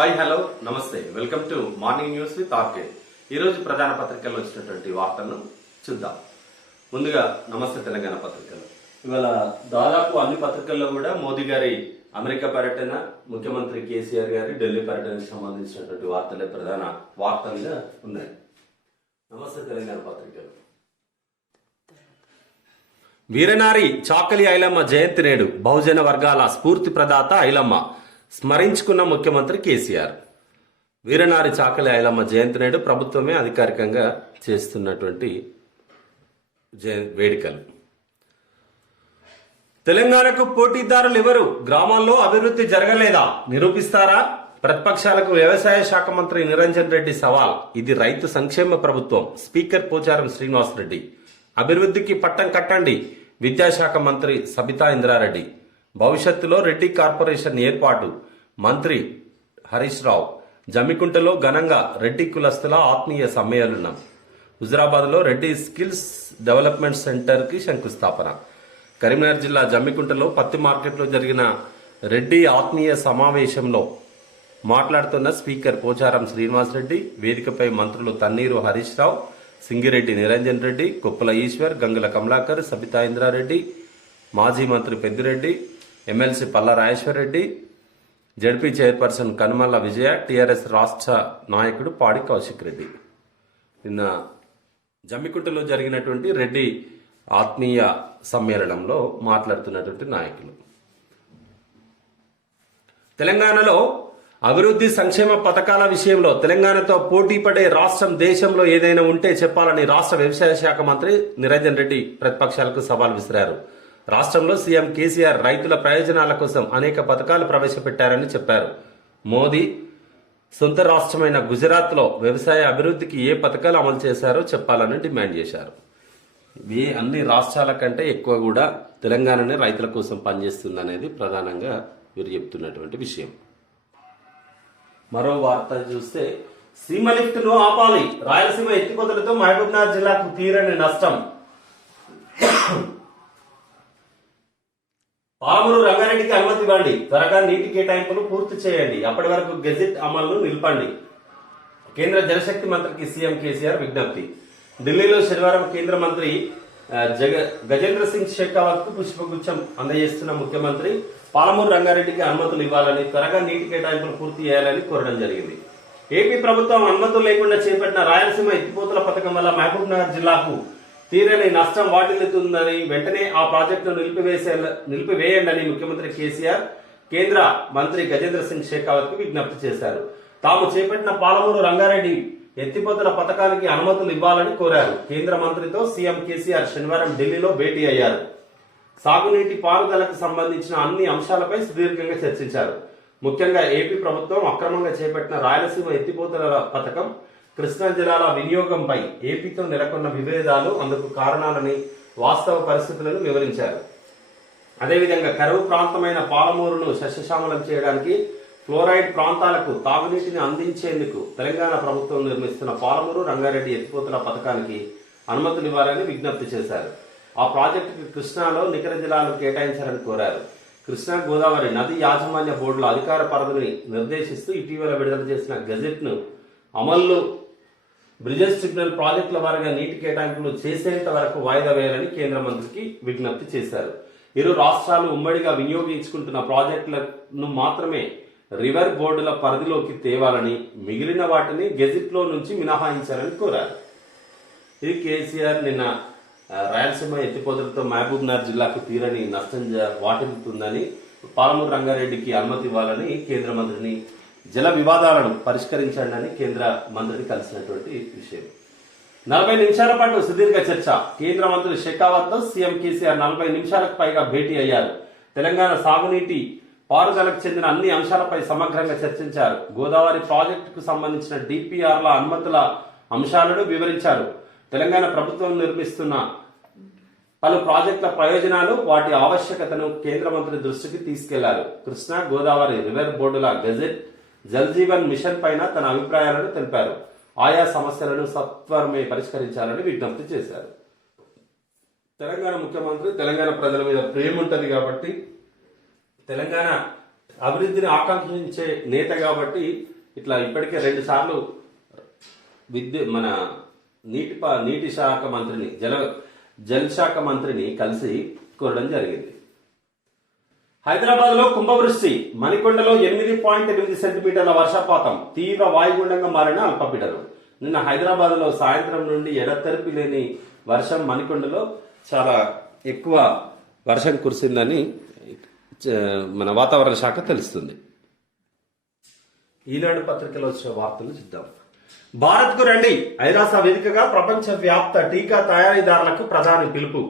Hi hello నమస్తే welcome to morning news with RK. ఈరోజు ప్రధాన పత్రికల్లో వచ్చినటువంటి వార్తలను చూద్దాం. ముందుగా నమస్తే తెలంగాణ పత్రికలు. ఇవాళ దాదాపు అన్ని పత్రికల్లో కూడా మోదీ గారి అమెరికా పర్యటన, ముఖ్యమంత్రి కేసీఆర్ గారి ఢిల్లీ పర్యటనకు సంబంధించినటువంటి వార్తలే ప్రధాన వార్తలుగా ఉన్నాయి. నమస్తే తెలంగాణ పత్రికలు. వీరనారి చాకలి ఐలమ్మ జయంతి నేడు. బహుజన వర్గాల స్ఫూర్తి ప్రదాత ఐలమ్మ స్మరించుకున్న ముఖ్యమంత్రి కేసీఆర్. వీరనారి చాకలి ఐలమ్మ జయంతి నేడు ప్రభుత్వమే అధికారికంగా చేస్తున్నటువంటి వేడుకలు. తెలంగాణకు పోటీదారులు ఎవరు? గ్రామాల్లో అభివృద్ధి జరగలేదా? నిరూపిస్తారా? ప్రతిపక్షాలకు వ్యవసాయ శాఖ మంత్రి నిరంజన్ రెడ్డి సవాల్. ఇది రైతు సంక్షేమ ప్రభుత్వం. స్పీకర్ పోచారం శ్రీనివాస్ రెడ్డి. అభివృద్ధికి పట్టం కట్టండి. విద్యాశాఖ మంత్రి సబితా ఇంద్రారెడ్డి. భవిష్యత్తులో రెడ్డి కార్పొరేషన్ ఏర్పాటు. మంత్రి హరీష్ రావు. జమ్మికుంటలో ఘనంగా రెడ్డి కులస్తుల ఆత్మీయ సమ్మేళనం. హుజరాబాద్లో రెడ్డి స్కిల్స్ డెవలప్మెంట్ సెంటర్ కి శంకుస్థాపన. కరీంనగర్ జిల్లా జమ్మికుంటలో పత్తి మార్కెట్లో జరిగిన రెడ్డి ఆత్మీయ సమావేశంలో మాట్లాడుతున్న స్పీకర్ పోచారం శ్రీనివాస్ రెడ్డి. వేదికపై మంత్రులు తన్నీరు హరీష్ రావు, సింగిరెడ్డి నిరంజన్ రెడ్డి, కొప్పుల ఈశ్వర్, గంగుల కమలాకర్, సబితా ఇంద్రారెడ్డి, మాజీ మంత్రి Peddireddy, MLC Palla Rajeshwar Reddy, ZP chairperson Kanumalla Vijaya, TRS రాష్ట్ర నాయకుడు పాడి కౌశిక్ రెడ్డి. నిన్న జమ్మికుంటలో జరిగినటువంటి రెడ్డి ఆత్మీయ సమ్మేళనంలో మాట్లాడుతున్నటువంటి నాయకులు. తెలంగాణలో అభివృద్ధి సంక్షేమ పథకాల విషయంలో తెలంగాణతో పోటీ పడే రాష్ట్రం దేశంలో ఏదైనా ఉంటే చెప్పాలని రాష్ట్ర వ్యవసాయ శాఖ మంత్రి నిరంజన్ రెడ్డి ప్రతిపక్షాలకు సవాల్ విసిరారు. రాష్ట్రంలో సీఎం కేసీఆర్ రైతుల ప్రయోజనాల కోసం అనేక పథకాలు ప్రవేశపెట్టారని చెప్పారు. మోదీ సొంత రాష్ట్రమైన గుజరాత్లో వ్యవసాయ అభివృద్ధికి ఏ పథకాలు అమలు చేశారో చెప్పాలని డిమాండ్ చేశారు. ఈ అన్ని రాష్ట్రాల కంటే ఎక్కువ కూడా తెలంగాణనే రైతుల కోసం పనిచేస్తుందనేది ప్రధానంగా వీరు చెప్తున్నటువంటి విషయం. మరో వార్త చూస్తే, సీమ లిఫ్ట్ ను ఆపాలి. రాయలసీమ ఎత్తిపోతలతో మహబూబ్నగర్ జిల్లాకు తీరని నష్టం. పాలమూరు రంగారెడ్డికి అనుమతి ఇవ్వండి. త్వరగా నీటి కేటాయింపులు పూర్తి చేయండి. అప్పటి వరకు గెజిట్ అమలును నిలపండి. కేంద్ర జలశక్తి మంత్రికి సీఎం కేసీఆర్ విజ్ఞప్తి. ఢిల్లీలో శనివారం కేంద్ర మంత్రి గజేంద్ర సింగ్ షెకావత్ కు పుష్పగుచ్చం అందజేస్తున్న ముఖ్యమంత్రి పాలమూరు రంగారెడ్డికి అనుమతులు ఇవ్వాలని, త్వరగా నీటి కేటాయింపులు పూర్తి చేయాలని కోరడం జరిగింది. ఏపీ ప్రభుత్వం అనుమతులు లేకుండా చేపట్టిన రాయలసీమ ఎత్తిపోతల పథకం వల్ల మహబూబ్నగర్ జిల్లాకు తీరని నష్టం వాటిల్లుతుందని, వెంటనే ఆ ప్రాజెక్టును నిలిపివేయండి ముఖ్యమంత్రి కేసీఆర్ కేంద్ర మంత్రి గజేంద్ర సింగ్ షెకావత్ కు విజ్ఞప్తి చేశారు. తాము చేపట్టిన పాలమూరు రంగారెడ్డి ఎత్తిపోతల పథకానికి అనుమతులు ఇవ్వాలని కోరారు. కేంద్ర మంత్రితో సీఎం కేసీఆర్ శనివారం ఢిల్లీలో భేటీ అయ్యారు. సాగునీటి పారుదలకు సంబంధించిన అన్ని అంశాలపై సుదీర్ఘంగా చర్చించారు. ముఖ్యంగా ఏపీ ప్రభుత్వం అక్రమంగా చేపట్టిన రాయలసీమ ఎత్తిపోతల పథకం, కృష్ణా జలాల వినియోగంపై ఏపీతో నెలకొన్న విభేదాలు, అందుకు కారణాలని, వాస్తవ పరిస్థితులను వివరించారు. అదేవిధంగా కరువు ప్రాంతమైన పాలమూరును సస్యశ్యామలం చేయడానికి, ఫ్లోరైడ్ ప్రాంతాలకు తాగునీటిని అందించేందుకు తెలంగాణ ప్రభుత్వం నిర్మిస్తున్న పాలమూరు రంగారెడ్డి ఎత్తిపోతల పథకానికి అనుమతులు ఇవ్వాలని విజ్ఞప్తి చేశారు. ఆ ప్రాజెక్టుకు కృష్ణాలో నికర జలాలు కేటాయించాలని కోరారు. కృష్ణా గోదావరి నది యాజమాన్య బోర్డుల అధికార పరిధిని నిర్దేశిస్తూ ఇటీవల విడుదల చేసిన గెజెట్ ను అమలు, బ్రిజెస్ ట్రిబ్యునల్ ప్రాజెక్టుల వారీగా నీటి కేటాయింపులు చేసేంత వరకు వాయిదా వేయాలని కేంద్ర మంత్రికి విజ్ఞప్తి చేశారు. ఇరు రాష్ట్రాలు ఉమ్మడిగా వినియోగించుకుంటున్న ప్రాజెక్టులను మాత్రమే రివర్ బోర్డుల పరిధిలోకి తేవాలని, మిగిలిన వాటిని గెజిట్ లో నుంచి మినహాయించాలని కోరారు. ఇది కేసీఆర్ నిన్న రాయలసీమ ఎత్తిపోతలతో మహబూబ్నగర్ జిల్లాకు తీరని నష్టం వాటిల్లుతుందని, పాలమూరు రంగారెడ్డికి అనుమతి ఇవ్వాలని కేంద్ర మంత్రిని, జల వివాదాలను పరిష్కరించండి అని కేంద్ర మంత్రిని కలిసినటువంటి విషయం. 40 నిమిషాల పాటు సుదీర్ఘ చర్చ. కేంద్ర మంత్రి షెకావత్ తో సీఎం కేసీఆర్ 40 నిమిషాలకు పైగా భేటీ అయ్యారు. తెలంగాణ సాగునీటి పారుదలకు చెందిన అన్ని అంశాలపై సమగ్రంగా చర్చించారు. గోదావరి ప్రాజెక్టుకు సంబంధించిన డిపిఆర్ల అనుమతుల అంశాలను వివరించారు. తెలంగాణ ప్రభుత్వం నిర్మిస్తున్న పలు ప్రాజెక్టుల ప్రయోజనాలు, వాటి ఆవశ్యకతను కేంద్ర మంత్రి దృష్టికి తీసుకెళ్లారు. కృష్ణా గోదావరి రివర్ బోర్డుల గెజెట్, జల్ జీవన్ మిషన్ పైన తన అభిప్రాయాలను తెలిపారు. ఆయా సమస్యలను సత్వరమే పరిష్కరించాలని విజ్ఞప్తి చేశారు. తెలంగాణ ముఖ్యమంత్రి తెలంగాణ ప్రజల మీద ప్రేమ ఉంటది కాబట్టి తెలంగాణ అభివృద్ధిని ఆకాంక్షించే నేత కాబట్టి ఇట్లా ఇప్పటికే 2 సార్లు మన నీటి శాఖ మంత్రిని జల్ శాఖ మంత్రిని కలిసి కోరడం జరిగింది. హైదరాబాద్ లో కుంభవృష్టి, మణికొండలో 8.8 సెంటీమీటర్ల వర్షపాతం, తీవ్ర వాయుగుండంగా మారిన అల్పపీడనం. నిన్న హైదరాబాద్ లో సాయంత్రం నుండి ఎడతెరిపి లేని వర్షం, మణికొండలో చాలా ఎక్కువ వర్షం కురిసిందని మన వాతావరణ శాఖ తెలుస్తుంది. ఈనాడు పత్రికలో వచ్చిన వార్తలు చూద్దాం. భారత్ కు రండి, ఐరాస వేదికగా ప్రపంచ వ్యాప్త టీకా తయారీదారులకు ప్రధాని పిలుపు.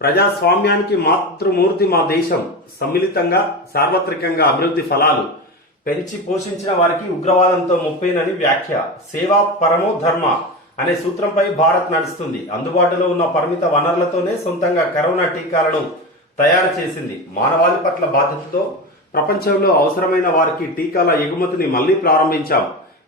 ప్రజాస్వామ్యానికి మాతృమూర్తి మా దేశం, సమ్మిళితంగా సార్వత్రికంగా అభివృద్ధి ఫలాలు, పెంచి పోషించిన వారికి ఉగ్రవాదంతో ముప్పేనని వ్యాఖ్య. సేవా పరమో ధర్మ అనే సూత్రంపై భారత్ నడుస్తుంది. అందుబాటులో ఉన్న పరిమిత వనరులతోనే సొంతంగా కరోనా టీకాలను తయారు చేసింది. మానవాళి పట్ల బాధ్యతతో ప్రపంచంలో అవసరమైన వారికి టీకాల ఎగుమతిని మళ్లీ ప్రారంభించాం.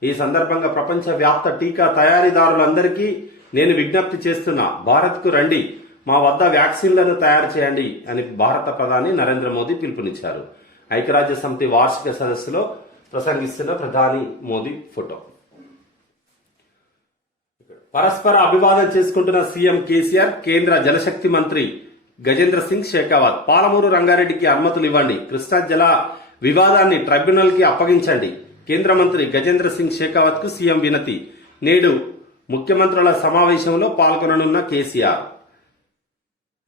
ఈ సందర్భంగా ప్రపంచ వ్యాప్త టీకా తయారీదారులందరికీ నేను విజ్ఞప్తి చేస్తున్నా, భారత్ కు రండి, మా వద్ద వ్యాక్సిన్లను తయారు చేయండి అని భారత ప్రధాని నరేంద్ర మోదీ పిలుపునిచ్చారు. ఐక్యరాజ్య సమితి వార్షిక సదస్సులో ప్రసంగిస్తున్న ప్రధాని మోదీ ఫోటో. పరస్పర అభివాదం చేసుకుంటున్న సీఎం కేసీఆర్, కేంద్ర జలశక్తి మంత్రి గజేంద్ర సింగ్ షెకావత్. పాలమూరు రంగారెడ్డికి అనుమతులు ఇవ్వండి, కృష్ణా జల వివాదాన్ని ట్రైబ్యునల్ కి అప్పగించండి. కేంద్ర మంత్రి గజేంద్ర సింగ్ షెకావత్ కు సీఎం వినతి. నేడు ముఖ్యమంత్రుల సమావేశంలో పాల్గొననున్న కేసీఆర్.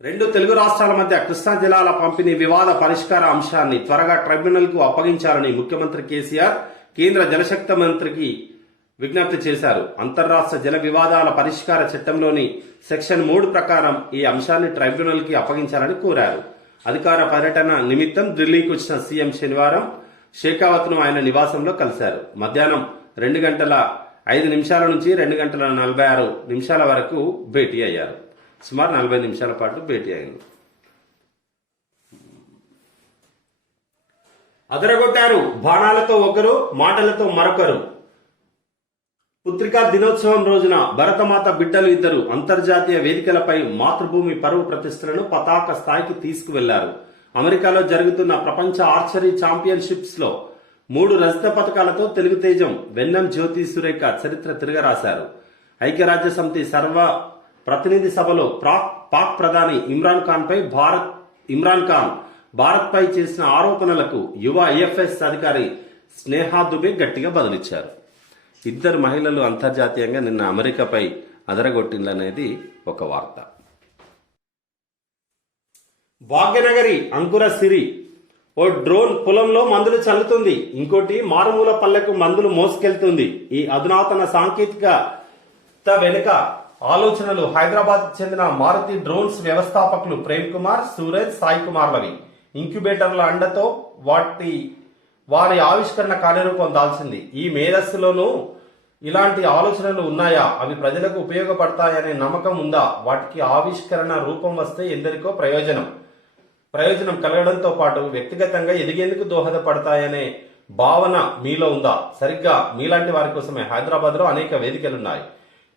2 తెలుగు రాష్ట్రాల మధ్య కృష్ణా జలాల పంపిణీ వివాద పరిష్కార అంశాన్ని త్వరగా ట్రైబ్యునల్ కు అప్పగించాలని ముఖ్యమంత్రి కేసీఆర్ కేంద్ర జలశక్తి మంత్రికి విజ్ఞప్తి చేశారు. అంతర్రాష్ట్ర జల వివాదాల పరిష్కార చట్టంలోని సెక్షన్ 3 ప్రకారం ఈ అంశాన్ని ట్రైబ్యునల్ కి అప్పగించాలని కోరారు. అధికార పర్యటన నిమిత్తం ఢిల్లీకి వచ్చిన సీఎం శనివారం షెకావత్ ను ఆయన నివాసంలో కలిశారు. మధ్యాహ్నం 2:05 నుంచి 2:46 వరకు భేటీ అయ్యారు. సుమారు 40 నిమిషాల పాటు భేటీ అయింది. అదరగొట్టారు, బాణాలతో ఒకరు, మాటలతో మరొకరు. పుత్రికా దినోత్సవం రోజున భరతమాత బిడ్డలు ఇద్దరు అంతర్జాతీయ వేదికలపై మాతృభూమి పరువు ప్రతిష్టలను పతాక స్థాయికి తీసుకువెళ్లారు. అమెరికాలో జరుగుతున్న ప్రపంచ ఆర్చరీ ఛాంపియన్షిప్స్ లో 3 రజత పథకాలతో తెలుగు తేజం వెన్నం జ్యోతి సురేఖ చరిత్ర తిరగరాశారు. ఐక్యరాజ్య సమితి సర్వ ప్రతినిధి సభలో పాక్ ప్రధాని ఇమ్రాన్ ఖాన్ భారత్ పై చేసిన ఆరోపణలకు యువ ఐఎఫ్ఎస్ అధికారి స్నేహా దుబే గట్టిగా బదులిచ్చారు. ఇద్దరు మహిళలు అంతర్జాతీయంగా నిన్న అమెరికాపై అదరగొట్టిందనేది ఒక వార్త. భాగ్యనగరి అంకుర సిరి, ఓ డ్రోన్ పొలంలో మందులు చల్లుతుంది, ఇంకోటి మారుమూల పల్లెకు మందులు మోసుకెళ్తుంది. ఈ అధునాతన సాంకేతికత వెనుక ఆలోచనలు హైదరాబాద్ చెందిన మారుతి డ్రోన్స్ వ్యవస్థాపకులు ప్రేమ్ కుమార్, సూరజ్, సాయి కుమార్లవి. ఇంక్యుబేటర్ల అండతో వారి ఆవిష్కరణ కార్యరూపం దాల్చింది. ఈ మేధస్సులోనూ ఇలాంటి ఆలోచనలు ఉన్నాయా, అవి ప్రజలకు ఉపయోగపడతాయనే నమ్మకం ఉందా, వాటికి ఆవిష్కరణ రూపం వస్తే ఎందరికో ప్రయోజనం కలగడంతో పాటు వ్యక్తిగతంగా ఎదిగేందుకు దోహదపడతాయనే భావన మీలో ఉందా? సరిగ్గా మీలాంటి వారి కోసమే హైదరాబాద్ లో అనేక వేదికలున్నాయి.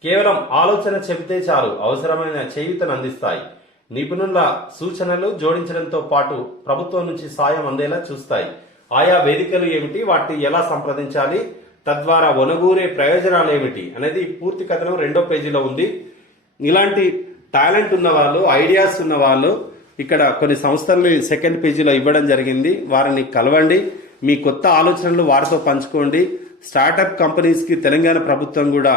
కేవలం ఆలోచన చెబితే చాలు, అవసరమైన చేయూతను అందిస్తాయి. నిపుణుల సూచనలు జోడించడంతో పాటు ప్రభుత్వం నుంచి సాయం అందేలా చూస్తాయి. ఆయా వేదికలు ఏమిటి, వాటిని ఎలా సంప్రదించాలి, తద్వారా ఒనగూరే ప్రయోజనాలు ఏమిటి అనేది పూర్తి కథనం 2వ పేజీలో ఉంది. ఇలాంటి టాలెంట్ ఉన్న వాళ్ళు, ఐడియాస్ ఉన్న వాళ్ళు ఇక్కడ కొన్ని సంస్థల్ని 2nd పేజీలో ఇవ్వడం జరిగింది. వారిని కలవండి, మీ కొత్త ఆలోచనలు వారితో పంచుకోండి. స్టార్టప్ కంపెనీస్ కి తెలంగాణ ప్రభుత్వం కూడా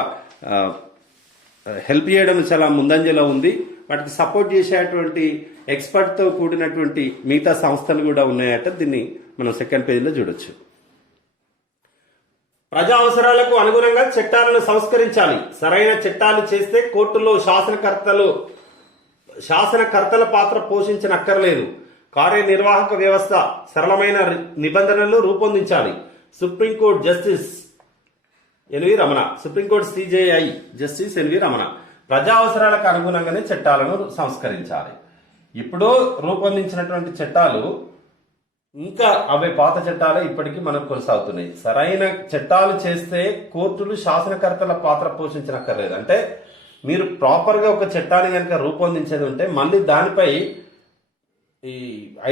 హెల్ప్ చేయడం చాలా ముందంజలో ఉంది. వాటికి సపోర్ట్ చేసేటువంటి ఎక్స్పర్ట్ తో కూడినటువంటి మిగతా సంస్థలు కూడా ఉన్నాయట. దీన్ని మనం 2nd పేజీలో చూడొచ్చు. ప్రజా అవసరాలకు అనుగుణంగా చట్టాలను సంస్కరించాలి. సరైన చట్టాలు చేస్తే కోర్టుల్లో శాసనకర్తల పాత్ర పోషించనక్కర్లేదు. కార్యనిర్వాహక వ్యవస్థ సరళమైన నిబంధనలు రూపొందించాలి. Supreme court justice NV Ramana, supreme court CJI justice NV Ramana. ప్రజా అవసరాలకు అనుగుణంగానే చట్టాలను సంస్కరించాలి. ఇప్పుడు రూపొందించినటువంటి చట్టాలు ఇంకా అవే పాత చట్టాలే ఇప్పటికీ మనకు కొనసాగుతున్నాయి. సరైన చట్టాలు చేస్తే కోర్టులు శాసనకర్తల పాత్ర పోషించనక్కర్లేదు. అంటే మీరు ప్రాపర్ గా ఒక చట్టాన్ని కనుక రూపొందించేది ఉంటే మళ్ళీ దానిపై ఈ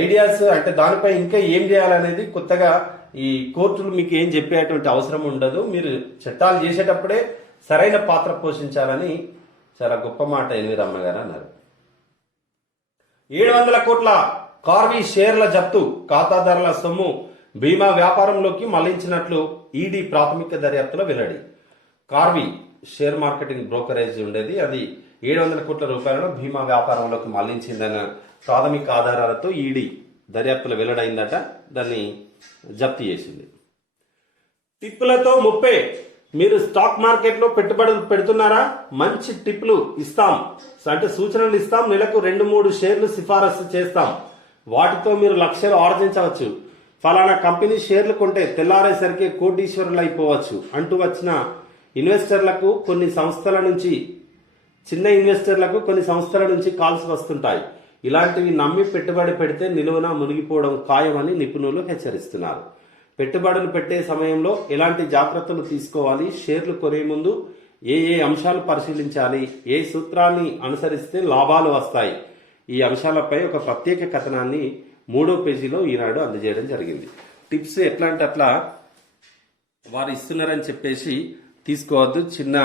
ఐడియాస్ అంటే దానిపై ఇంకా ఏం చేయాలనేది కొత్తగా ఈ కోర్టులు మీకు ఏం చెప్పేటువంటి అవసరం ఉండదు. మీరు చట్టాలు చేసేటప్పుడే సరైన పాత్ర పోషించాలని చాలా గొప్ప మాట ఎన్వి రమణ గారు అన్నారు. 700 కోట్ల కార్వి షేర్ల జప్తు, ఖాతాదారుల సొమ్ము బీమా వ్యాపారంలోకి మళ్లించినట్లు ఈడీ ప్రాథమిక దర్యాప్తులో వెల్లడి. కార్వి షేర్ మార్కెటింగ్ బ్రోకరేజ్ ఉండేది, అది 700 కోట్ల రూపాయలను బీమా వ్యాపారంలోకి మళ్లించిందన్న ప్రాథమిక ఆధారాలతో ఈడీ దర్యాప్తులో వెల్లడైందట. దాన్ని జప్తు చేసింది. టిప్పులతో 30. మీరు స్టాక్ మార్కెట్లో పెట్టుబడులు పెడుతున్నారా? మంచి టిప్లు ఇస్తాం, అంటే సూచనలు ఇస్తాం. నెలకు 2-3 షేర్లు సిఫారసు చేస్తాం. వాటితో మీరు లక్షలు ఆర్జించవచ్చు. ఫలానా కంపెనీ షేర్లు కొంటే తెల్లారేసరికి కోటీశ్వరులు అయిపోవచ్చు అంటూ వచ్చిన ఇన్వెస్టర్లకు కొన్ని సంస్థల నుంచి, చిన్న ఇన్వెస్టర్లకు కొన్ని సంస్థల నుంచి కాల్స్ వస్తుంటాయి. ఇలాంటివి నమ్మి పెట్టుబడి పెడితే నిలువున మునిగిపోవడం ఖాయమని నిపుణులు హెచ్చరిస్తున్నారు. పెట్టుబడులు పెట్టే సమయంలో ఎలాంటి జాగ్రత్తలు తీసుకోవాలి, షేర్లు కొనే ముందు ఏ అంశాలు పరిశీలించాలి, ఏ సూత్రాన్ని అనుసరిస్తే లాభాలు వస్తాయి, ఈ అంశాలపై ఒక ప్రత్యేక కథనాన్ని 3వ పేజీలో ఈనాడు అందజేయడం జరిగింది. టిప్స్ ఎట్లా అంటే అట్లా వారు ఇస్తున్నారని చెప్పేసి తీసుకోవద్దు. చిన్న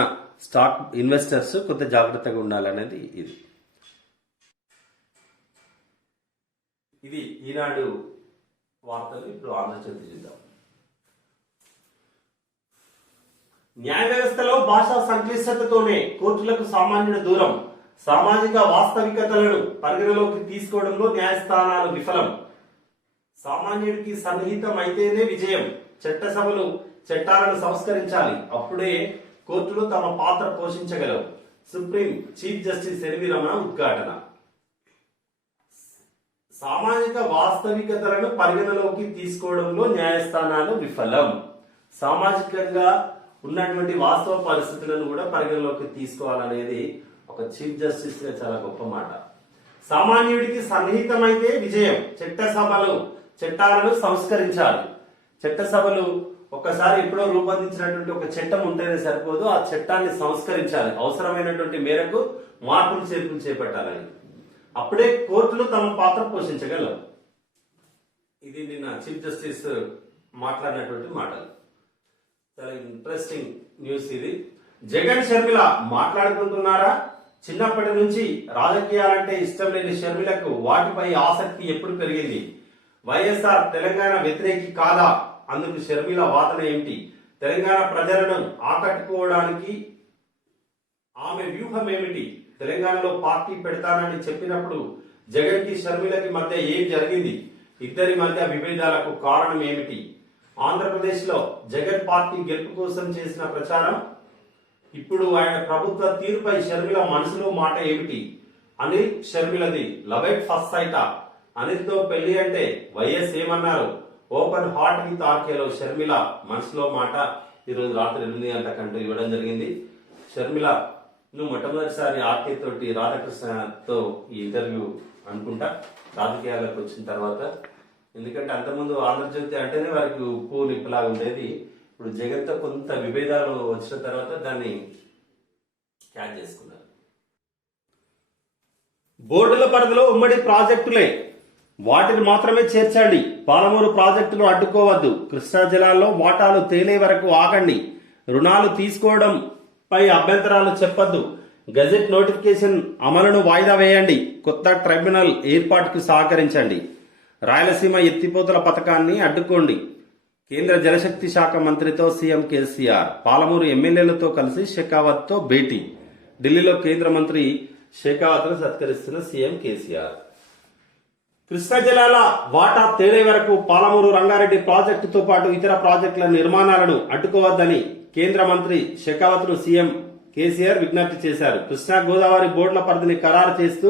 స్టాక్ ఇన్వెస్టర్స్ కొంత జాగ్రత్తగా ఉండాలనేది ఇది ఈనాడు వార్తలు. ఇప్పుడు ఆంధ్రజ్యోతి చూద్దాం. న్యాయ వ్యవస్థలో భాషా సంక్లిష్టతతోనే కోర్టులకు సామాన్యుడు దూరం. సామాజిక వాస్తవికతలను పరిగణలోకి తీసుకోవడంలో న్యాయస్థానాలు విఫలం. సామాన్యుడికి సన్నిహితం అయితేనే విజయం. చట్టసభలు చట్టాలను సంస్కరించాలి, అప్పుడే కోర్టులు తమ పాత్ర పోషించగలవు. Supreme chief justice NV Ramana ఉద్ఘాటన. సామాజిక వాస్తవికతలను పరిగణలోకి తీసుకోవడంలో న్యాయస్థానాలు విఫలం. సామాజికంగా ఉన్నటువంటి వాస్తవ పరిస్థితులను కూడా పరిగణలోకి తీసుకోవాలనేది ఒక చీఫ్ జస్టిస్ గా చాలా గొప్ప మాట. సామాన్యుడికి సన్నిహితమైతే విజయం. చట్టసభలు చట్టాలను సంస్కరించాలి. చట్టసభలు ఒక్కసారి ఎప్పుడో రూపొందించినటువంటి ఒక చట్టం ఉంటేనే సరిపోదు, ఆ చట్టాన్ని సంస్కరించాలి. అవసరమైనటువంటి మేరకు మార్పులు చేర్పులు చేపట్టాలని, అప్పుడే కోర్టులు తమ పాత్ర పోషించగలవు. ఇది నిన్న చీఫ్ జస్టిస్ మాట్లాడినటువంటి మాటలు. చాలా ఇంట్రెస్టింగ్ న్యూస్ ఇది. జగన్ షర్మిల మాట్లాడుకుంటున్నారా? చిన్నప్పటి నుంచి రాజకీయాలంటే ఇష్టం లేని షర్మిలకు వాటిపై ఆసక్తి ఎప్పుడు పెరిగింది? వైఎస్ఆర్ తెలంగాణ వ్యతిరేకి కాదా? అందుకు షర్మిల వాదన ఏమిటి? తెలంగాణ ప్రజలను ఆకట్టుకోవడానికి ఆమె వ్యూహం ఏమిటి? తెలంగాణలో పార్టీ పెడతానని చెప్పినప్పుడు జగన్ కి షర్మిలకి మధ్య ఏం జరిగింది? ఇద్దరి మధ్య విభేదాలకు కారణం ఏమిటి? ఆంధ్రప్రదేశ్ లో జగన్ పార్టీ గెలుపు కోసం చేసిన ప్రచారం, ఇప్పుడు ఆయన ప్రభుత్వ తీరుపై షర్మిల మనసులో మాట ఏమిటి? అనిల్ షర్మిలది లవ్ ఎట్ ఫస్ట్ సైటా? అనిల్ తో పెళ్లి అంటే వైఎస్ ఏమన్నారు? ఓపెన్ హార్ట్ విత్ ఆర్కేలో షర్మిల మనసులో మాట ఈరోజు రాత్రి 8 గంటలకంటూ ఇవ్వడం జరిగింది. షర్మిల నువ్వు మొట్టమొదటిసారి ఆర్కే తోటి రాధాకృష్ణతో ఈ ఇంటర్వ్యూ అనుకుంటా రాజకీయాలకు వచ్చిన తర్వాత. ఎందుకంటే అంతకుముందు ఆంధ్రజ్యోతి అంటేనే వారికి ఉప్పు నిప్పులాగా ఉండేది. ఇప్పుడు జగన్తో కొంత విభేదాలు వచ్చిన తర్వాత దాన్ని క్యాచ్ చేసుకున్నారు. బోర్డుల పరిధిలో ఉమ్మడి ప్రాజెక్టులే, వాటిని మాత్రమే చేర్చండి. పాలమూరు ప్రాజెక్టును అడ్డుకోవద్దు. కృష్ణా జలాల్లో వాటాలు తేలే వరకు ఆగండి. రుణాలు తీసుకోవడంపై అభ్యంతరాలు చెప్పొద్దు. గెజెట్ నోటిఫికేషన్ అమలును వాయిదా వేయండి. కొత్త ట్రైబ్యునల్ ఏర్పాటుకు సహకరించండి. రాయలసీమ ఎత్తిపోతల పథకాన్ని అడ్డుకోండి. కేంద్ర జలశక్తి శాఖ మంత్రితో సీఎం కేసీఆర్. పాలమూరు ఎమ్మెల్యేలతో కలిసి షెకావత్ తో భేటీ. ఢిల్లీలో కేంద్ర మంత్రి షెకావత్ ను సత్కరిస్తున్న సీఎం కేసీఆర్. కృష్ణా జలాల వాటా తేలే వరకు పాలమూరు రంగారెడ్డి ప్రాజెక్టుతో పాటు ఇతర ప్రాజెక్టుల నిర్మాణాలను అడ్డుకోవద్దని కేంద్ర మంత్రి షెకావత్ ను సీఎం కేసీఆర్ విజ్ఞప్తి చేశారు. కృష్ణా గోదావరి బోర్డుల పరిధిని ఖరారు చేస్తూ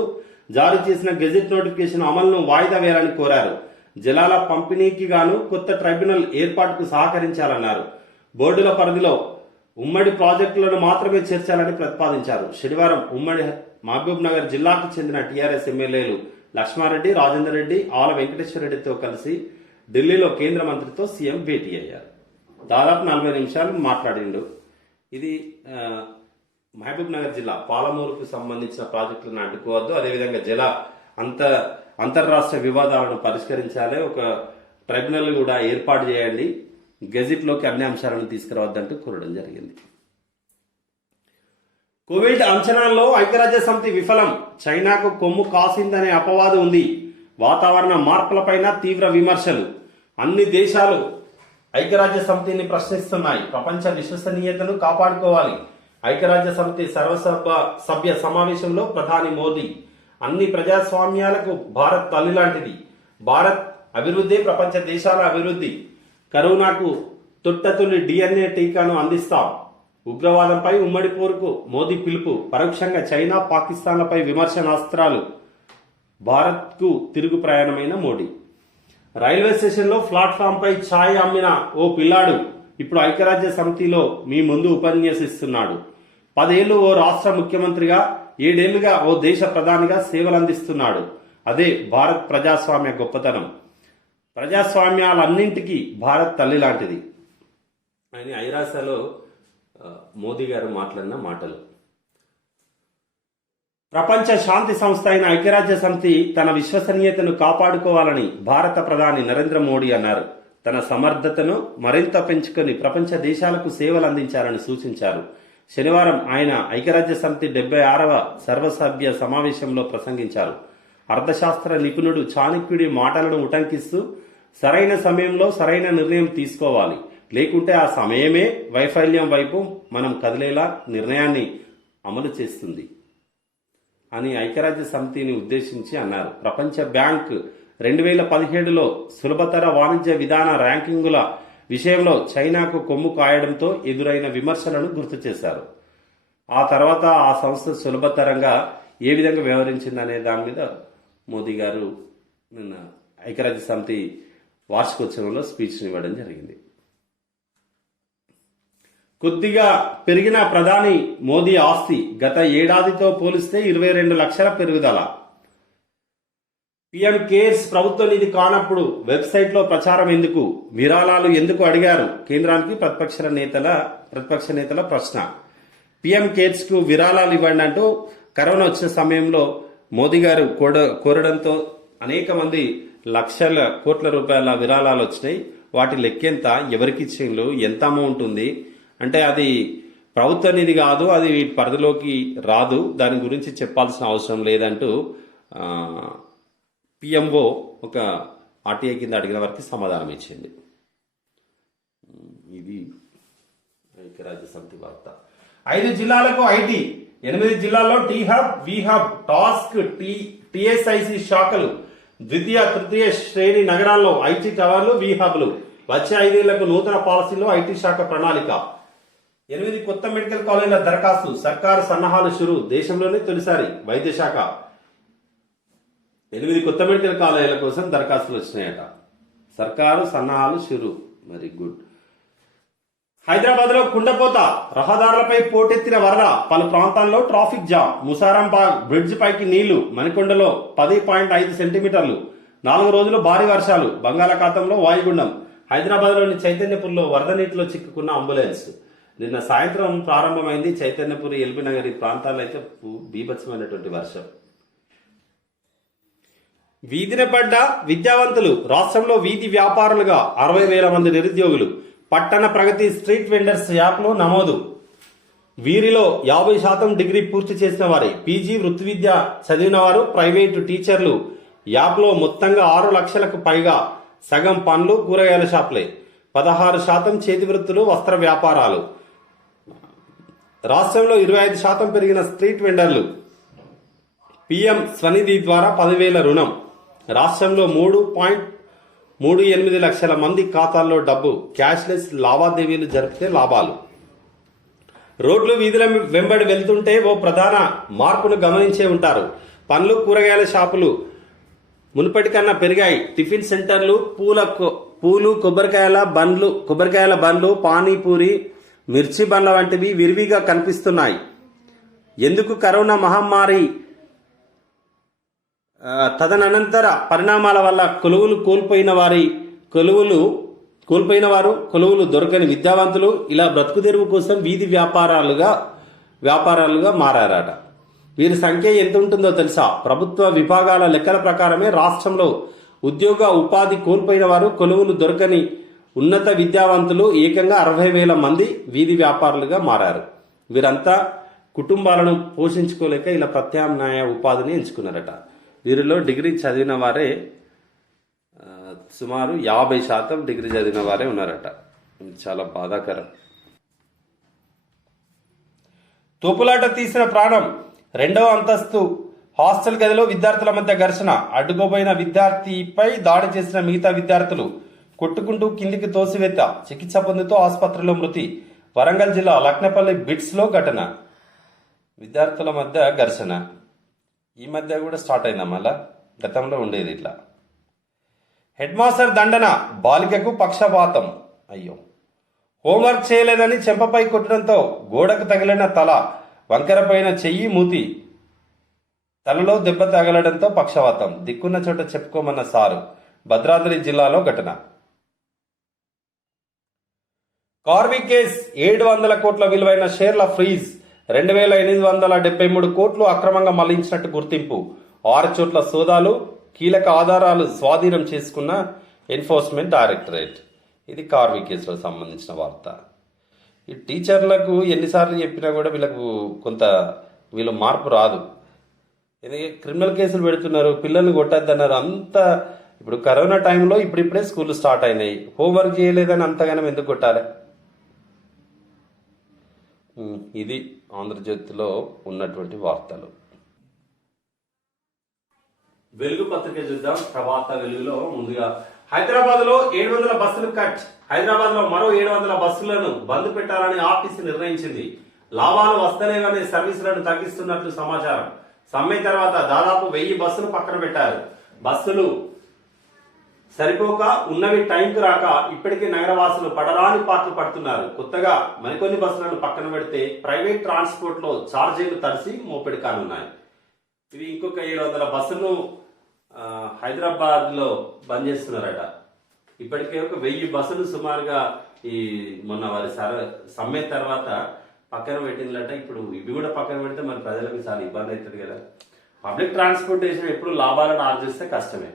జారీ చేసిన గెజెట్ నోటిఫికేషన్ అమలును వాయిదా వేయాలని కోరారు. జలాల పంపిణీకి గాను కొత్త ట్రైబ్యునల్ ఏర్పాటుకు సహకరించాలన్నారు. బోర్డుల పరిధిలో ఉమ్మడి ప్రాజెక్టులను మాత్రమే చేర్చాలని ప్రతిపాదించారు. శనివారం ఉమ్మడి మహబూబ్ నగర్ జిల్లాకు చెందిన టీఆర్ఎస్ ఎమ్మెల్యేలు లక్ష్మారెడ్డి, రాజేందర్ రెడ్డి, ఆల వెంకటేశ్వర రెడ్డితో కలిసి ఢిల్లీలో కేంద్ర మంత్రితో సీఎం భేటీ అయ్యారు. దాదాపు 40 నిమిషాలు మాట్లాడిండు. ఇది మహబూబ్ నగర్ జిల్లా పాలమూరుకు సంబంధించిన ప్రాజెక్టులను అడ్డుకోవద్దు, అదేవిధంగా అంత అంతర్రాష్ట్ర వివాదాలను పరిష్కరించాలి, ఒక ట్రైబ్యునల్ కూడా ఏర్పాటు చేయండి, గెజిట్లోకి అన్ని అంశాలను తీసుకురావద్దంటూ కోరడం జరిగింది. కోవిడ్ అంచనాల్లో ఐక్యరాజ్య సమితి విఫలం, చైనాకు కొమ్ము కాసిందనే అపవాదు ఉంది, వాతావరణ మార్పులపైన తీవ్ర విమర్శలు. అన్ని దేశాలు ఐక్యరాజ్య సమితిని ప్రశ్నిస్తున్నాయి. ప్రపంచ విశ్వసనీయతను కాపాడుకోవాలి. ఐక్యరాజ్య సమితి సభ్య సమావేశంలో ప్రధాని మోదీ, అన్ని ప్రజాస్వామ్యాలకు భారత్ తల్లి లాంటిది, భారత్ అభివృద్ధి ప్రపంచ దేశాల అభివృద్ధి, కరోనాకు తొట్టతొలి DNA టీకాను అందిస్తాం, ఉగ్రవాదంపై ఉమ్మడి పోరుకు మోదీ పిలుపు, పరోక్షంగా చైనా పాకిస్తాన్లపై విమర్శనాస్త్రాలు, భారత్కు తిరుగు ప్రయాణమైన మోడీ. రైల్వే స్టేషన్లో ప్లాట్ఫామ్ పై ఛాయ్ అమ్మిన ఓ పిల్లాడు ఇప్పుడు ఐక్యరాజ్య సమితిలో మీ ముందు ఉపన్యసిస్తున్నాడు. 10 ఏళ్లు ఓ రాష్ట్ర ముఖ్యమంత్రిగా, 7 ఏళ్లుగా ఓ దేశ ప్రధానిగా సేవలందిస్తున్నాడు. అదే భారత్ ప్రజాస్వామ్య గొప్పతనం. ప్రజాస్వామ్యాలన్నింటికీ భారత్ తల్లి లాంటిది అని ఐరాసలో మోదీ గారు మాట్లాడిన మాటలు. ప్రపంచ శాంతి సంస్థ అయిన ఐక్యరాజ్య సమితి తన విశ్వసనీయతను కాపాడుకోవాలని భారత ప్రధాని నరేంద్ర మోడీ అన్నారు. తన సమర్థతను మరింత పెంచుకొని ప్రపంచ దేశాలకు సేవలు అందించాలని సూచించారు. శనివారం ఆయన ఐక్యరాజ్య సమితి 76వ సర్వసభ్య సమావేశంలో ప్రసంగించారు. అర్థశాస్త్ర నిపుణుడు చాణక్యుడి మాటలను ఉటంకిస్తూ సరైన సమయంలో సరైన నిర్ణయం తీసుకోవాలి, లేకుంటే ఆ సమయమే వైఫల్యం వైపు మనం కదిలేలా నిర్ణయాన్ని అమలు చేస్తుంది అని ఐక్యరాజ్య సమితిని ఉద్దేశించి అన్నారు. ప్రపంచ బ్యాంక్ 2017లో సులభతర వాణిజ్య విధాన ర్యాంకింగుల విషయంలో చైనాకు కొమ్ము కాయడంతో ఎదురైన విమర్శలను గుర్తు చేశారు. ఆ తర్వాత ఆ సంస్థ సులభతరంగా ఏ విధంగా వ్యవహరించిందనే దాని మీద మోదీ గారు నిన్న ఐక్యరాజ్య సమితి వార్షికోత్సవంలో స్పీచ్ని ఇవ్వడం జరిగింది. కొద్దిగా పెరిగిన ప్రధాని మోదీ ఆస్తి గత ఏడాదితో పోలిస్తే 22 లక్షల పెరుగుదల. పీఎం కేర్స్ ప్రభుత్వ నిధి కానప్పుడు వెబ్సైట్లో ప్రచారం ఎందుకు, విరాళాలు ఎందుకు అడిగారు, కేంద్రానికి ప్రతిపక్ష నేతల ప్రశ్న. పీఎం కేర్స్ కు విరాళాలు ఇవ్వండి అంటూ కరోనా వచ్చిన సమయంలో మోదీ గారు కోరడంతో అనేక మంది లక్షల కోట్ల రూపాయల విరాళాలు వచ్చినాయి. వాటి లెక్కెంత, ఎవరికి ఇచ్చిండ్రు, ఎంత అమౌంట్ ఉంది అంటే అది ప్రభుత్వ నిధి కాదు, అది వీటి పరిధిలోకి రాదు, దాని గురించి చెప్పాల్సిన అవసరం లేదంటూ పిఎంఓ ఒక ఆర్టీఐ కింద అడిగిన వారికి సమాధానం ఇచ్చింది. ఇది ఐక్యరాజ్య సమితి వార్త. 5 జిల్లాలకు ఐటీ, 8 జిల్లాల్లో టీ హబ్, వి హబ్, టాస్క్, టిఎస్ఐసి శాఖలు, ద్వితీయ తృతీయ శ్రేణి నగరాల్లో ఐటీ టవర్లు, వి హబ్లు. వచ్చే 5 ఏళ్లకు నూతన పాలసీలో ఐటీ శాఖ ప్రణాళిక. 8 కొత్త మెడికల్ కాలేజీల దరఖాస్తు, సర్కారు సన్నాహాలు షురు. దేశంలోనే తొలిసారి వైద్య శాఖ 8 కొత్త మెడికల్ కాలేజీల కోసం దరఖాస్తులు వచ్చినాయట. సర్కారు సన్నాహాలు షురు. Very good. హైదరాబాద్ లో కుండపోత, రహదారులపై పోటెత్తిన వరద, పలు ప్రాంతాల్లో ట్రాఫిక్ జామ్. ముసారంబాగ్ బ్రిడ్జ్ పైకి నీళ్లు, మణికొండలో 10.5 సెంటీమీటర్లు. 4 రోజులు భారీ వర్షాలు, బంగాళాఖాతంలో వాయుగుండం. హైదరాబాద్ లోని చైతన్యపూర్లో వరద నీటిలో చిక్కుకున్న అంబులెన్స్. నిన్న సాయంత్రం ప్రారంభమైంది. చైతన్యపూర్, ఎల్బీ నగర్ ఈ ప్రాంతాల్లో అయితే బీభత్సమైనటువంటి వర్షం. వీధిన పడ్డ విద్యావంతులు, రాష్ట్రంలో వీధి వ్యాపారులుగా 60,000 మంది నిరుద్యోగులు. పట్టణ ప్రగతి స్ట్రీట్ వెండర్స్ యాప్లో నమోదు. వీరిలో 50% డిగ్రీ పూర్తి చేసిన వారే. పీజీ వృత్తి విద్య చదివిన వారు, ప్రైవేటు టీచర్లు. యాప్లో మొత్తంగా 6 లక్షలకు పైగా. సగం పండ్లు, కూరగాయల షాపులే. 16% చేతి వృత్తులు, వస్త్ర వ్యాపారాలు. రాష్ట్రంలో 25% పెరిగిన స్ట్రీట్ వెండర్లు. పీఎం స్వనిధి ద్వారా 10,000 రుణం. రాష్ట్రంలో 3.38 లక్షల మంది ఖాతాల్లో డబ్బు. క్యాష్లెస్ లావాదేవీలు జరిపితే లాభాలు. రోడ్లు వీధుల వెంబడి వెళ్తుంటే ఓ ప్రధాన మార్పును గమనించే ఉంటారు. పండ్లు, కూరగాయల షాపులు మునుపటి కన్నా పెరిగాయి. టిఫిన్ సెంటర్లు, పూలు, కొబ్బరికాయల బండ్లు, పానీపూరి, మిర్చి బండ్ల వంటివి విరివిగా కనిపిస్తున్నాయి. ఎందుకు? కరోనా మహమ్మారి తదనంతర పరిణామాల వల్ల కొలువులు దొరకని విద్యావంతులు ఇలా బ్రతుకు తెరువు కోసం వీధి వ్యాపారాలుగా మారారట. వీరి సంఖ్య ఎంత ఉంటుందో తెలుసా? ప్రభుత్వ విభాగాల లెక్కల ప్రకారమే రాష్ట్రంలో ఉద్యోగ ఉపాధి కోల్పోయిన వారు, కొలువులు దొరకని ఉన్నత విద్యావంతులు ఏకంగా 60,000 మంది వీధి వ్యాపారులుగా మారారు. వీరంతా కుటుంబాలను పోషించుకోలేక ఇలా ప్రత్యామ్నాయ ఉపాధిని ఎంచుకున్నారట. వీరిలో డిగ్రీ చదివిన వారే సుమారు 50% డిగ్రీ చదివిన వారే ఉన్నారట. ఇది చాలా బాధాకరం. తోపులాట తీసిన ప్రాణం. 2వ అంతస్తు హాస్టల్ గదిలో విద్యార్థుల మధ్య ఘర్షణ. అడ్డుకోబోయిన విద్యార్థిపై దాడి చేసిన మిగతా విద్యార్థులు కొట్టుకుంటూ కిందికి తోసివేత. చికిత్స పొందుతూ ఆసుపత్రిలో మృతి. వరంగల్ జిల్లా లక్నపల్లి బిట్స్లో ఘటన. విద్యార్థుల మధ్య ఘర్షణ ఈ మధ్య కూడా స్టార్ట్ అయిందా? మళ్ళా గతంలో ఉండేది ఇట్లా. హెడ్ మాస్టర్ దండన. బాలికకు పక్షపాతం. అయ్యో, హోంవర్క్ చేయలేదని చెంపపై కొట్టడంతో గోడకు తగిలిన తల, వంకరపైన చెయ్యి, మూతి, తలలో దెబ్బ తగలడంతో పక్షవాతం. దిక్కున్న చోట చెప్పుకోమన్న సారు. భద్రాద్రి జిల్లాలో ఘటన. కార్వి కేస్. 700 కోట్ల విలువైన షేర్ల ఫ్రీజ్. 2,873 కోట్లు అక్రమంగా మళ్లించినట్టు గుర్తింపు. 6 చోట్ల సోదాలు. కీలక ఆధారాలు స్వాధీనం చేసుకున్న ఎన్ఫోర్స్మెంట్ డైరెక్టరేట్. ఇది కార్వి కేసులో సంబంధించిన వార్త. ఈ టీచర్లకు ఎన్నిసార్లు చెప్పినా కూడా వీళ్ళు మార్పు రాదు. ఎందుకంటే క్రిమినల్ కేసులు పెడుతున్నారు, పిల్లల్ని కొట్టద్దన్నారు. అంతా ఇప్పుడు కరోనా టైంలో ఇప్పుడిప్పుడే స్కూళ్ళు స్టార్ట్ అయినాయి. హోంవర్క్ చేయలేదని అంతగానం ఎందుకు కొట్టాలి? ఇది ఆంధ్రజ్యోతిలో ఉన్నటువంటి వార్తలు. వెలుగు పత్రిక చూద్దాం. ప్రభాత వెలుగులో ముందుగా హైదరాబాద్ లో 700 బస్సులు కట్. హైదరాబాద్ లో మరో 700 బస్సులను బంద్ పెట్టాలని ఆర్టీసీ నిర్ణయించింది. లాభాలు వస్తలేవనే సర్వీసులను తగ్గిస్తున్నట్లు సమాచారం. సమ్మె తర్వాత దాదాపు 1000 బస్సులు పక్కన పెట్టారు. బస్సులు సరిపోక ఉన్నవి టైంకు రాక ఇప్పటికే నగరవాసులు పడరాని పాటలు పడుతున్నారు. కొత్తగా మరికొన్ని బస్సులను పక్కన పెడితే ప్రైవేట్ ట్రాన్స్పోర్ట్ లో ఛార్జీలు తడిసి మోపెడి కానున్నాయి. ఇవి ఇంకొక 700 బస్సులను హైదరాబాద్ లో బంద్ చేస్తున్నారట. ఇప్పటికే ఒక 1000 బస్సులు సుమారుగా ఈ మొన్న వారి సమ్మె తర్వాత పక్కన పెట్టిందట. ఇప్పుడు ఇవి కూడా పక్కన పెడితే మరి ప్రజలకు చాలా ఇబ్బంది అవుతుంది కదా. పబ్లిక్ ట్రాన్స్పోర్టేషన్ ఎప్పుడు లాభాలను ఆర్జిస్తే కష్టమే.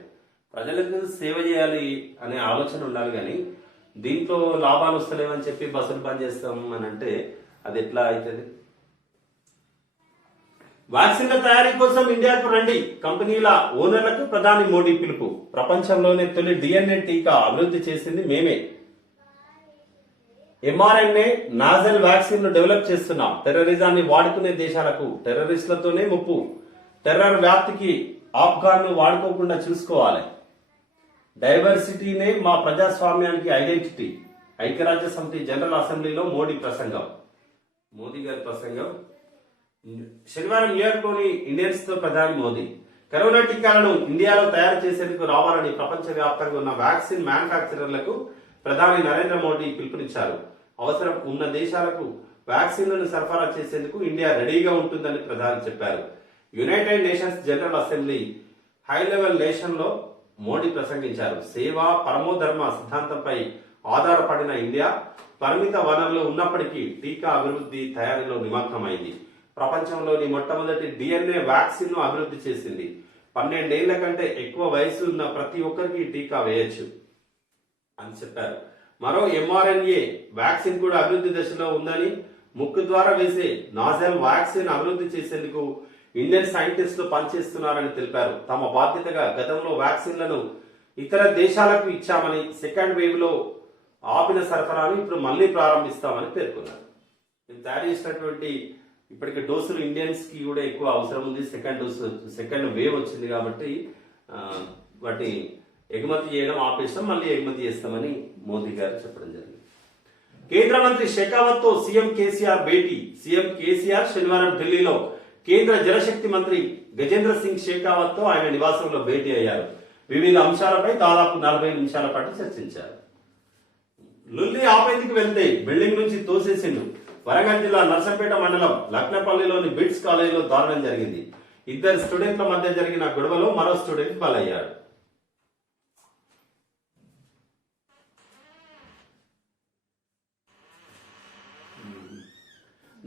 ప్రజలకు సేవ చేయాలి అనే ఆలోచన ఉండాలి, కానీ దీంట్లో లాభాలు వస్తలేవని చెప్పి బస్సులు బంద్ చేస్తాం అని అంటే అది ఎట్లా అవుతుంది? వ్యాక్సిన్ల తయారీ కోసం ఇండియాకు రండి. కంపెనీల ఓనర్లకు ప్రధాని మోడీ పిలుపు. ప్రపంచంలోనే తొలి డిఎన్ఏ టీకా అభివృద్ధి చేసింది మేమే. ఎంఆర్ఎన్ఏ నాజల్ వ్యాక్సిన్ ను డెవలప్ చేస్తున్నాం. టెర్రరిజాన్ని వాడుకునే దేశాలకు టెర్రరిస్టులతోనే ముప్పు. టెర్రర్ వ్యాప్తికి ఆఫ్ఘాన్ ను వాడుకోకుండా చూసుకోవాలి. డైవర్సిటీనే మా ప్రజాస్వామ్యానికి ఐడెంటిటీ. ఐక్యరాజ్య సమితి జనరల్ అసెంబ్లీలో మోడీ ప్రసంగం. మోదీ గారి ప్రసంగం. శనివారం న్యూయార్క్ లోని ఇండియన్స్ తో ప్రధాని మోదీ కరోనా టీకాలను ఇండియాలో తయారు చేసేందుకు రావాలని ప్రపంచ వ్యాప్తంగా ఉన్న వ్యాక్సిన్ మ్యానుఫ్యాక్చరర్లకు ప్రధాని నరేంద్ర మోడీ పిలుపునిచ్చారు. అవసరం ఉన్న దేశాలకు వ్యాక్సిన్లను సరఫరా చేసేందుకు ఇండియా రెడీగా ఉంటుందని ప్రధాని చెప్పారు. United nations general assembly high level nation లో మోడీ ప్రసంగించారు. సేవ పరమోధర్మ సిద్ధాంతంపై ఆధారపడిన ఇండియా పరిమిత వనరులు ఉన్నప్పటికీ టీకా అభివృద్ధి తయారీలో నిమగ్నమైంది. ప్రపంచంలోని మొట్టమొదటి డిఎన్ఏ వ్యాక్సిన్ ను అభివృద్ధి చేసింది. 12 ఏళ్ల కంటే ఎక్కువ వయసు ఉన్న ప్రతి ఒక్కరికి టీకా వేయొచ్చు అని చెప్పారు. మరో ఎంఆర్ఎన్ఏ వ్యాక్సిన్ కూడా అభివృద్ధి దశలో ఉందని, ముక్కు ద్వారా వేసే నాజల్ వ్యాక్సిన్ అభివృద్ధి చేసేందుకు ఇండియన్ సైంటిస్టులు పనిచేస్తున్నారని తెలిపారు. తమ బాధ్యతగా గతంలో వ్యాక్సిన్లను ఇతర దేశాలకు ఇచ్చామని, సెకండ్ వేవ్ లో ఆపిన సరఫరాను ఇప్పుడు మళ్లీ ప్రారంభిస్తామని పేర్కొన్నారు. తయారు చేసినటువంటి ఇప్పటికే డోసులు ఇండియన్స్ కి కూడా ఎక్కువ అవసరం ఉంది. సెకండ్ వేవ్ వచ్చింది కాబట్టి వాటి ఎగుమతి చేయడం ఆపేస్తాం, మళ్ళీ ఎగుమతి చేస్తామని మోదీ గారు చెప్పడం జరిగింది. కేంద్ర మంత్రి షెకావత్ తో సీఎం కేసీఆర్ భేటీ. సీఎం కేసీఆర్ శనివారం ఢిల్లీలో కేంద్ర జలశక్తి మంత్రి గజేంద్ర సింగ్ షెకావత్ తో ఆయన నివాసంలో భేటీ అయ్యారు. వివిధ అంశాలపై దాదాపు 40 నిమిషాల పాటు చర్చించారు. లుల్లి ఆపేందుకు వెళ్తే బిల్డింగ్ నుంచి తోసేసిండు. వరంగల్ జిల్లా నర్సంపేట మండలం లక్నపల్లిలోని బిట్స్ కాలేజీలో దారుణం జరిగింది. 2 స్టూడెంట్ల మధ్య జరిగిన గొడవలో మరో స్టూడెంట్ బలయ్యాడు.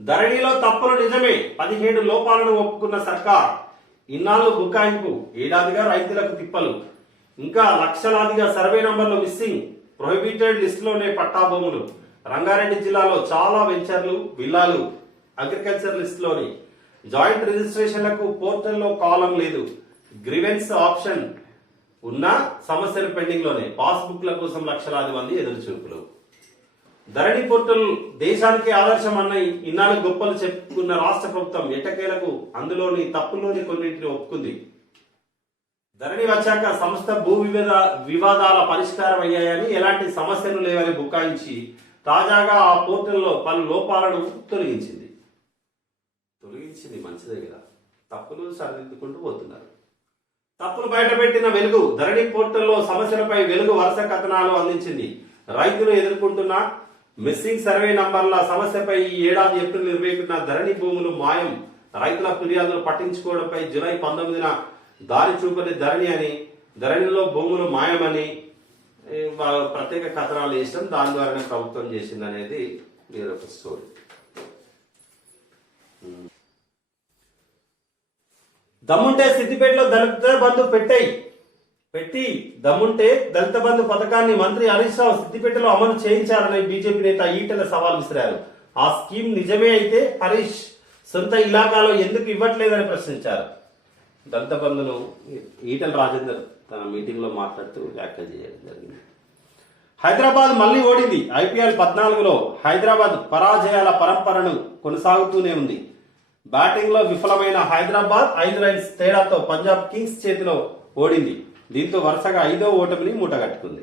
ధరణిలో తప్పులు నిజమే, 17 లోపాలను ఒప్పుకున్న సర్కార్. ఇన్నాళ్ళు బుకాయింపు, ఏడాదిగా రైతులకు తిప్పలు. ఇంకా లక్షలాదిగా సర్వే నంబర్లు మిస్సింగ్. ప్రొహిబిటెడ్ లిస్టులోనే పట్టా భూములు. రంగారెడ్డి జిల్లాలో చాలా వెంచర్లు, విల్లాలు అగ్రికల్చర్ లిస్టులోని. జాయింట్ రిజిస్ట్రేషన్లకు పోర్టల్లో కాలం లేదు. గ్రీవెన్స్ ఆప్షన్ ఉన్న సమస్యలు పెండింగ్ లోనే. పాస్బుక్ల కోసం లక్షలాది మంది ఎదురుచూపులు. ధరణి పోర్టల్ దేశానికి ఆదర్శం అన్న ఇన్నాళ్ళు గొప్పలు చెప్పుకున్న రాష్ట్ర ప్రభుత్వం ఎట్టకేలకు అందులోని తప్పుల్లోని కొన్నింటిని ఒప్పుకుంది. ధరణి వచ్చాక సంస్థ భూ వివాదాల పరిష్కారం అయ్యాయని, ఎలాంటి సమస్యలు లేవని బుకాయించి తాజాగా ఆ పోర్టల్లో పలు లోపాలను తొలగించింది. మంచిదే కదా, తప్పులు సరిదిద్దుకుంటూ పోతున్నారు. తప్పులు బయటపెట్టిన వెలుగు. ధరణి పోర్టల్లో సమస్యలపై వెలుగు వరుస కథనాలు అందించింది. రైతులు ఎదుర్కొంటున్న మిస్సింగ్ సర్వే నంబర్ల సమస్యపై ఈ ఏడాది ఏప్రిల్ 21న ధరణి భూములు మాయం, రైతుల ఫిర్యాదులు పట్టించుకోవడంపై జూలై 19న దారి చూపని ధరణి అని, ధరణిలో భూములు మాయమని ప్రత్యేక కథనాలు వేసడం, దాని ద్వారానే ప్రభుత్వం చేసింది అనేది వేరొక స్టోరీ. దమ్ముంటే సిద్దిపేటలో దళిత బంధు పెట్టి దమ్ముంటే దళిత బంధు పథకాన్ని మంత్రి హరీష్ రావు సిద్దిపేటలో అమలు చేయించాలని బీజేపీ నేత ఈటెల సవాల్ విసిరారు. ఆ స్కీమ్ నిజమే అయితే హరీష్ సొంత ఇలాకాలో ఎందుకు ఇవ్వట్లేదని ప్రశ్నించారు. దళిత బంధును ఈటెల రాజేందర్ తన మీటింగ్ లో మాట్లాడుతూ వ్యాఖ్యలు చేయడం జరిగింది. హైదరాబాద్ మళ్లీ ఓడింది. IPL 14లో హైదరాబాద్ పరాజయాల పరంపరను కొనసాగుతూనే ఉంది. బ్యాటింగ్ లో విఫలమైన హైదరాబాద్ 5 రన్స్ తేడాతో పంజాబ్ కింగ్స్ చేతిలో ఓడింది. దీంతో వరుసగా 5వ ఓటమిని మూటగట్టుకుంది.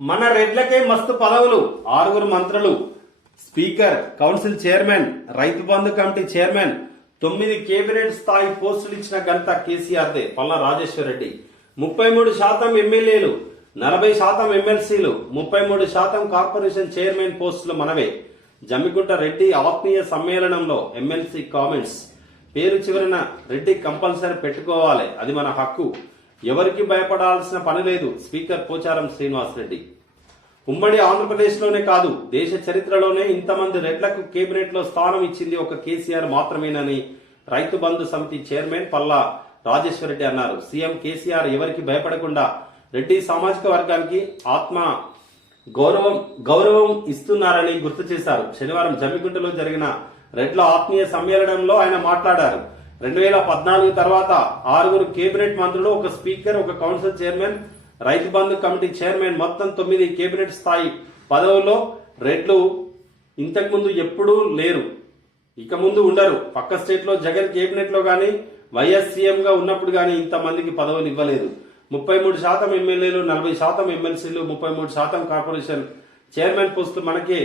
మన రెడ్లకే మస్తు పదవులు. 6 మంత్రులు, speaker, council chairman, Rythu Bandhu committee chairman, 9 cabinet స్థాయి పోస్టులు ఇచ్చిన ఘనత కేసీఆర్దే. పల్లా రాజేశ్వర్ రెడ్డి. 33% ఎమ్మెల్యేలు, 40% ఎమ్మెల్సీలు, 33% కార్పొరేషన్ చైర్మన్ పోస్టులు మనవే. జమ్మిగుంట రెడ్డి ఆత్మీయ సమ్మేళనంలో ఎమ్మెల్సీ కామెంట్స్. పేరు చివరన రెడ్డి కంపల్సరీ పెట్టుకోవాలి, అది మన హక్కు, ఎవరికి భయపడాల్సిన పని లేదు. స్పీకర్ పోచారం శ్రీనివాస్ రెడ్డి. ఉమ్మడి ఆంధ్రప్రదేశ్లోనే కాదు, దేశ చరిత్రలోనే ఇంతమంది రెడ్లకు కేబినెట్ లో స్థానం ఇచ్చింది ఒక కేసీఆర్ మాత్రమేనని రైతు బంధు సమితి చైర్మన్ పల్లా రాజేశ్వర్ రెడ్డి అన్నారు. సీఎం కేసీఆర్ ఎవరికి భయపడకుండా రెడ్డి సామాజిక వర్గానికి ఆత్మ గౌరవం ఇస్తున్నారని గుర్తు చేశారు. శనివారం జమ్మిగుంటలో జరిగిన రెడ్ల ఆత్మీయ సమ్మేళనంలో ఆయన మాట్లాడారు. 2014 తర్వాత 6 కేబినెట్ మంత్రులు, ఒక స్పీకర్, ఒక council chairman, Rythu Bandhu committee chairman, మొత్తం 9 కేబినెట్ స్థాయి పదవుల్లో రెడ్లు ఇంతకు ముందు ఎప్పుడూ లేరు, ఇక ముందు ఉండరు. పక్క స్టేట్ లో జగన్ కేబినెట్ లో గానీ, వైఎస్ సీఎం గా ఉన్నప్పుడు గానీ ఇంతమందికి పదవులు ఇవ్వలేదు. 33% ఎమ్మెల్యేలు, 40% ఎమ్మెల్సీలు, 33% కార్పొరేషన్ చైర్మన్ పోస్టులు మనకే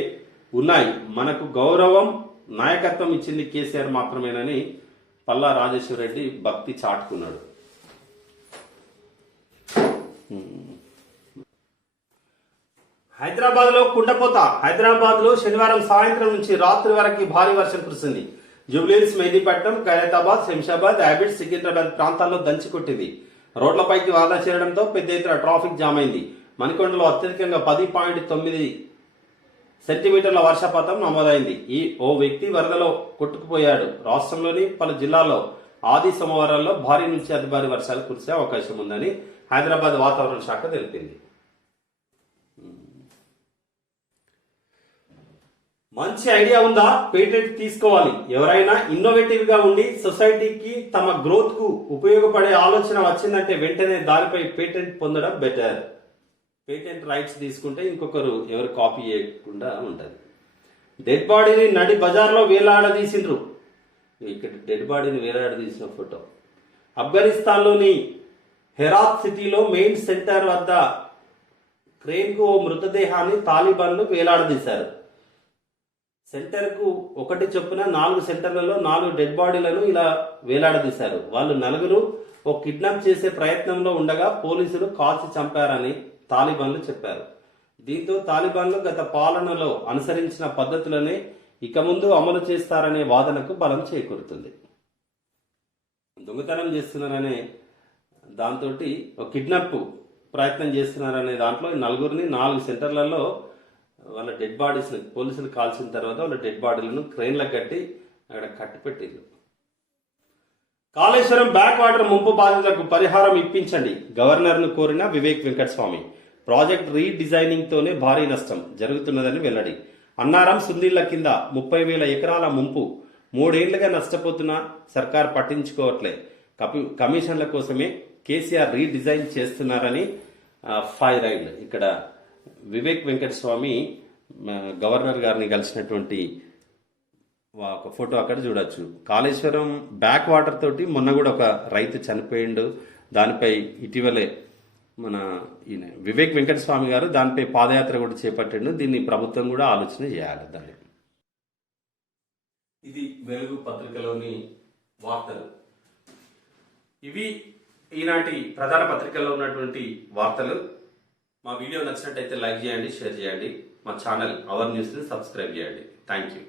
ఉన్నాయి. మనకు గౌరవం, నాయకత్వం ఇచ్చింది కేసీఆర్ మాత్రమేనని పల్లా రాజేశ్వర్ రెడ్డి భక్తి చాటుకున్నాడు. హైదరాబాద్ లో కుండపోత. హైదరాబాద్ లో శనివారం సాయంత్రం నుంచి రాత్రి వరకు భారీ వర్షం కురిసింది. జూబ్లీహిల్స్, మెహదీపట్నం, ఖైరతాబాద్, శంషాబాద్, యాబిడ్, సికింద్రాబాద్ ప్రాంతాల్లో దంచికొట్టింది. రోడ్లపైకి వరద చేరడంతో పెద్ద ఎత్తున ట్రాఫిక్ జామ్ అయింది. మణికొండలో అత్యధికంగా 10.9 సెంటీమీటర్ల వర్షపాతం నమోదైంది. ఓ వ్యక్తి వరదలో కొట్టుకుపోయాడు. రాష్ట్రంలోని పలు జిల్లాల్లో ఆది సోమవారాల్లో భారీ నుంచి అతి భారీ వర్షాలు కురిసే అవకాశం ఉందని హైదరాబాద్ వాతావరణ శాఖ తెలిపింది. మంచి ఐడియా ఉందా? పేటెంట్ తీసుకోవాలి. ఎవరైనా ఇన్నోవేటివ్ గా ఉండి సొసైటీకి తమ గ్రోత్ కు ఉపయోగపడే ఆలోచన వచ్చిందంటే వెంటనే దానిపై పేటెంట్ పొందడం బెటర్. పేటెంట్ రైట్స్ తీసుకుంటే ఇంకొకరు ఎవరు కాపీ చేయకుండా ఉంటది. డెడ్ బాడీని నడి బజార్లో వేలాడదీసిండ్రు. ఇక్కడ డెడ్ బాడీని వేలాడదీసిన ఫోటో. ఆఫ్ఘనిస్తాన్లోని హెరాత్ సిటీలో మెయిన్ సెంటర్ వద్ద క్రేన్ కు ఓ మృతదేహాన్ని తాలిబాన్లు వేలాడదీశారు. సెంటర్ కు 1 చొప్పున 4 సెంటర్లలో 4 డెడ్ బాడీలను ఇలా వేలాడదీశారు. వాళ్ళు 4 ఓ కిడ్నాప్ చేసే ప్రయత్నంలో ఉండగా పోలీసులు కాల్చి చంపారని తాలిబాన్లు చెప్పారు. దీంతో తాలిబాన్లు గత పాలనలో అనుసరించిన పద్ధతులనే ఇక ముందు అమలు చేస్తారనే వాదనకు బలం చేకూరుతుంది. దొంగతనం చేస్తున్నారనే దాంతో కిడ్నాప్ ప్రయత్నం చేస్తున్నారనే దాంట్లో 4 సెంటర్లలో వాళ్ళ డెడ్ బాడీస్ పోలీసులు కాల్చిన తర్వాత వాళ్ళ డెడ్ బాడీలను క్రెయిన్లకు కట్టి అక్కడ కట్టిపెట్టిండ్రు. కాళేశ్వరం బ్యాక్ వాటర్ ముంపు బాధితులకు పరిహారం ఇప్పించండి, గవర్నర్ను కోరిన వివేక్ వెంకటస్వామి. ప్రాజెక్ట్ రీడిజైనింగ్ తోనే భారీ నష్టం జరుగుతున్నదని వెల్లడి. అన్నారం సుందీళ్ల కింద 30,000 ఎకరాల ముంపు, 3 ఏళ్లుగా నష్టపోతున్నా సర్కార్ పట్టించుకోవట్లే. కమిషన్ల కోసమే కేసీఆర్ రీడిజైన్ చేస్తున్నారని ఫైర్ రైడ్. ఇక్కడ వివేక్ వెంకటస్వామి గవర్నర్ గారిని కలిసినటువంటి ఒక ఫోటో అక్కడ చూడొచ్చు. కాళేశ్వరం బ్యాక్ వాటర్ తోటి మొన్న కూడా ఒక రైతు చనిపోయిండు. దానిపై ఇటీవలే మన ఈయన వివేక్ వెంకటస్వామి గారు దానిపై పాదయాత్ర కూడా చేపట్టిండు. దీన్ని ప్రభుత్వం కూడా ఆలోచన చేయాలి. దాన్ని ఇది వెలుగు పత్రికలోని వార్తలు. ఇవి ఈనాటి ప్రధాన పత్రికల్లో ఉన్నటువంటి వార్తలు. మా వీడియో నచ్చినట్టయితే లైక్ చేయండి, షేర్ చేయండి. మా ఛానల్ అవర్ న్యూస్ని సబ్స్క్రైబ్ చేయండి. Thank you.